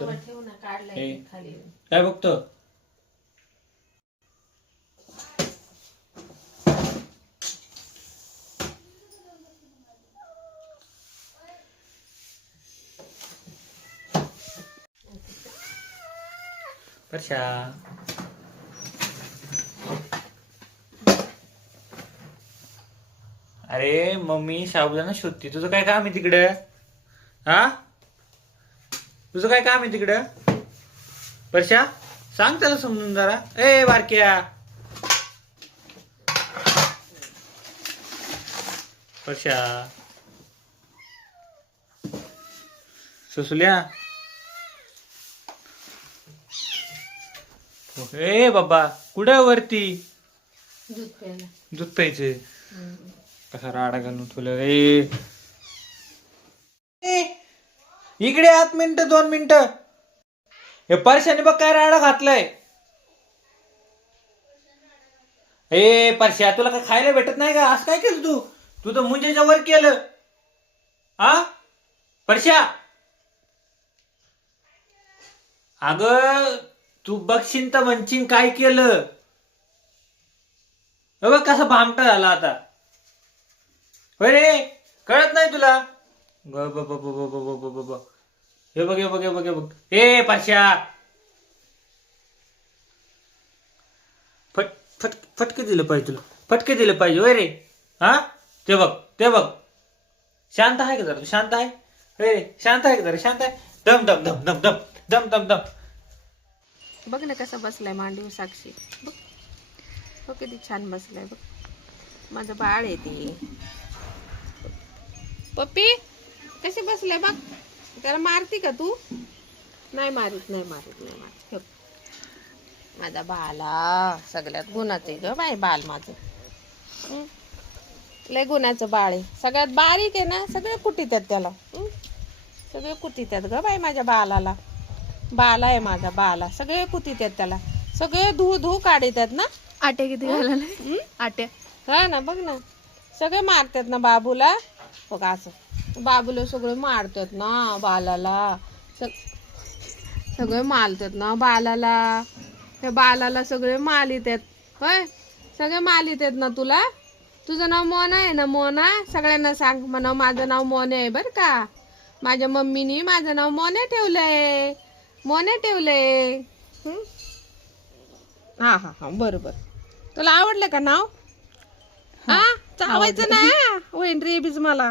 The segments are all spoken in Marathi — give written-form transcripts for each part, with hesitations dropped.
बघतो रे? ठेवू ना, काढलाय हे. ते खाली. काय बघतो? परशा, अरे मम्मी साबुदाणा शोधते, तुझं काय काम आहे तिकडं? हा, तुझं काय काम आहे तिकडं? परशा, सांग त्याला समजून जरा. ए बारक्या, परशा, सुसुल्या, ए बाबा कुठं वरती? दूध प्यायला. दूध प्यायचे. कसा राडा घालून तुला रे? इकडे 1 मिनिट 2 मिनिट. हे परशाने बघ काय राडा घातलाय. ए परश्या, तुला काय खायला भेटत नाही का? असं काय केलं तू? तू तर मुंजेच्या वर केलं. हा परश्या, अगं तू बघशील तर म्हणशील काय केलं. हे बघ कसा भामटा झाला आता. होय रे, कळत नाही तुला? ग ब ब ब ब ब ब ब ब ब. हे बघ हे बघ हे बघ हे बघ. ए परश्या, फटके दिले पाहिजे तुला. फटके दिले पाहिजे होय रे. हा ते बघ ते बघ. शांत आहे का जरा? तू शांत आहे? होय रे, शांत आहे का जरा? शांत आहे? दम दम दम दम दम दम दम दम. बघ ना कसा बसलाय मांडीवर साक्षी. बघ हो, किती छान बसलाय बघ. माझं बाळ आहे ते. पप्पी कशी बसलाय बघ. त्याला मारती का तू? नाही मारित नाही मारित नाही मारित. हो. माझा बाला सगळ्यात गुणाचं आहे ग बाई बाल माझं. लय गुणाचं बाळ आहे. सगळ्यात बारीक आहे ना, सगळे कुटीत आहेत त्याला. सगळे कुटीत आहेत ग बाई माझ्या बालाला. बाला आहे माझा बाला. सगळे कुतीत आहेत त्याला. सगळे धू धू काढीत आहेत ना. आट्या किती घालायला? आट्या हा ना, बघ ना, सगळे मारतात ना बाबूला. बघ असं बाबूला सगळे मारतात ना बालाला. सगळे मारतात ना बालाला. त्या बालाला सगळे मालित आहेत. होय, सगळे मालित आहेत ना तुला. तुझं नाव मोना आहे ना? मोना. सगळ्यांना सांग म्हणा माझं नाव मोने आहे बर का. माझ्या मम्मीनी माझं नाव मोने ठेवलंय. मोने ठेवलंय. हा हा हा, बरोबर. तुला आवडलं का नाव? हा, चावायचं ना होईन रेबीज. मला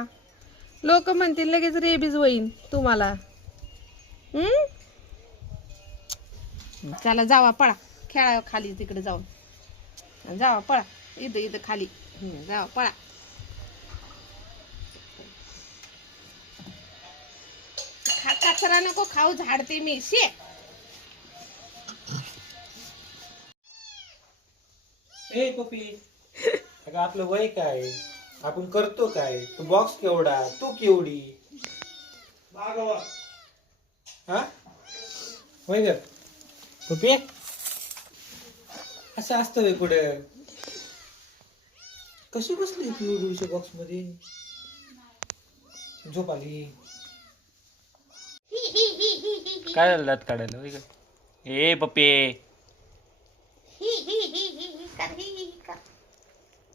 लोक म्हणतील लगेच रेबीज होईन तुम्हाला. चला जावा पळा, खेळा खाली तिकडे जाऊन. जावा पळा, इथं इथं खाली. जावा पळा. कचरा नको खाऊ, झाडते मी. शे ए पपी, अगं आपलं वय काय? आपण करतो काय? तू बॉक्स केवढा, तू केवढी? हा होय ग पपी? असं असतं वे कुठं? कशी बसली तू एवढ्या बॉक्स मध्ये? झोप आली काय? झालं दात काढायला होय ग? ए पप्पी,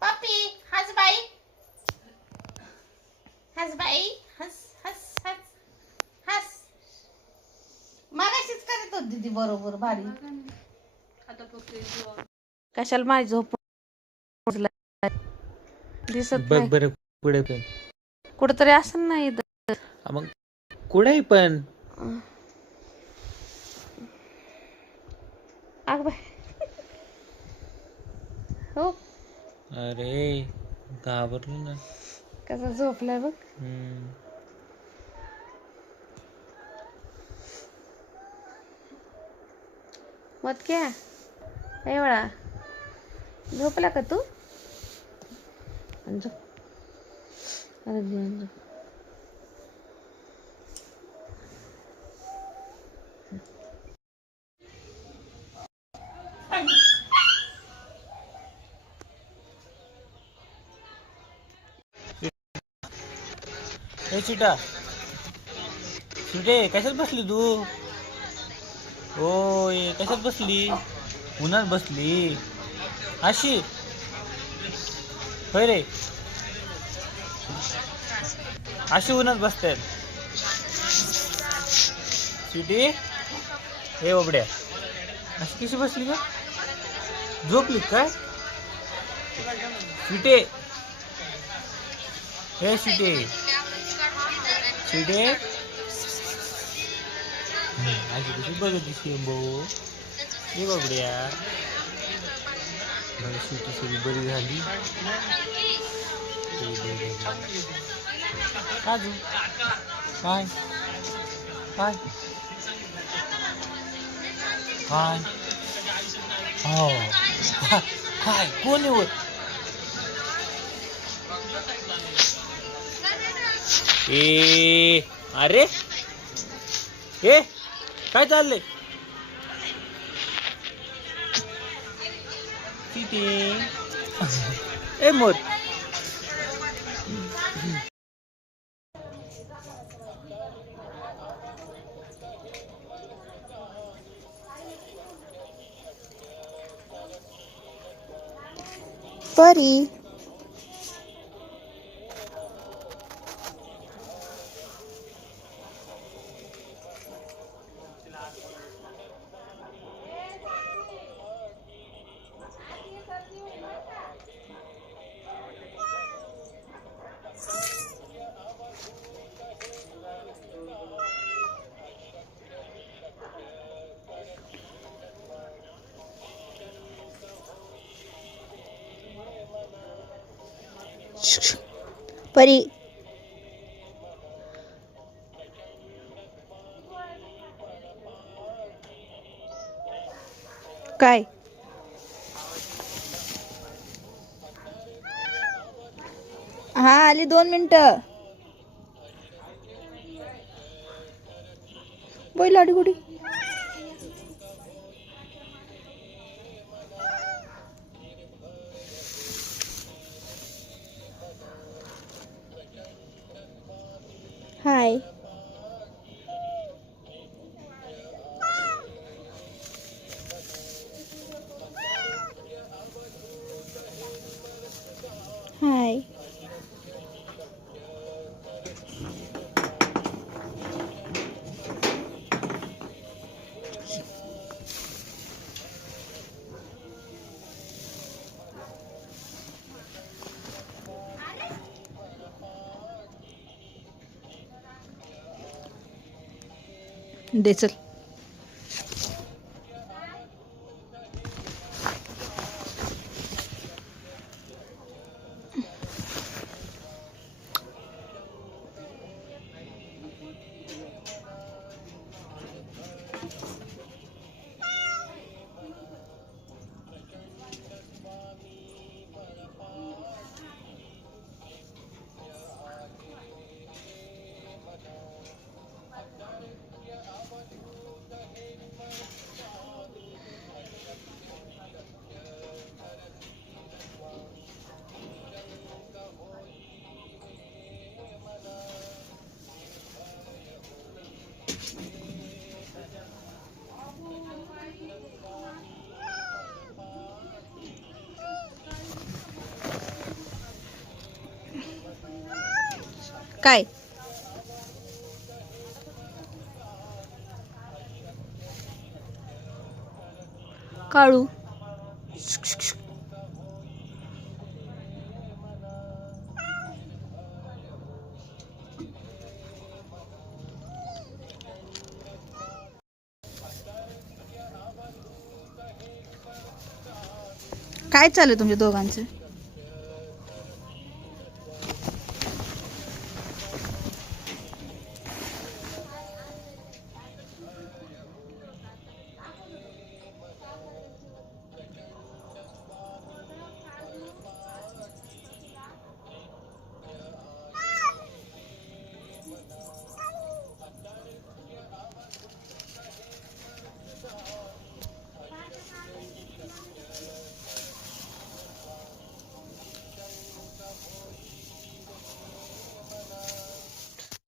पप्पी हस बाई, हस बाई, हस हस हस हस. मगाशीच करत होती ती बरोबर भारी. कशाला माझी झोप दिसत बघ नाही? बरं पुढे पण. कुठतरी असेल ना इथं. मग कुठे पण? अग बाई. हो, अरे घाबरलो ना. कसा झोपलाय बघ. मत क्या एवढा झोपला का तू? झोप. अरे झोप. ए चिटा, चिटे कशात बसली तू? ओय कशात बसली? उन्हात बसली अशी होय रे? अशी उन्हात बसतात स्वीटी? हे ओबड्या अशी कशी बसली का? झोपली काय स्वीटी? हे स्वीटी स्वीटी अशी कशी बघत दिसते भाऊ? हे बाबड्या स्वीटी सगळी बरी झाली. काजू काय काय काय हो काय कोण आहे वर? ए अरे ए काय चाललंय? तिथे ए मोर परी परी काय हा आली 2 मिनिटं बोल लाडी गुडी हाय हाय दे चल काय काळू काय चालू तुमच्या दोघांचं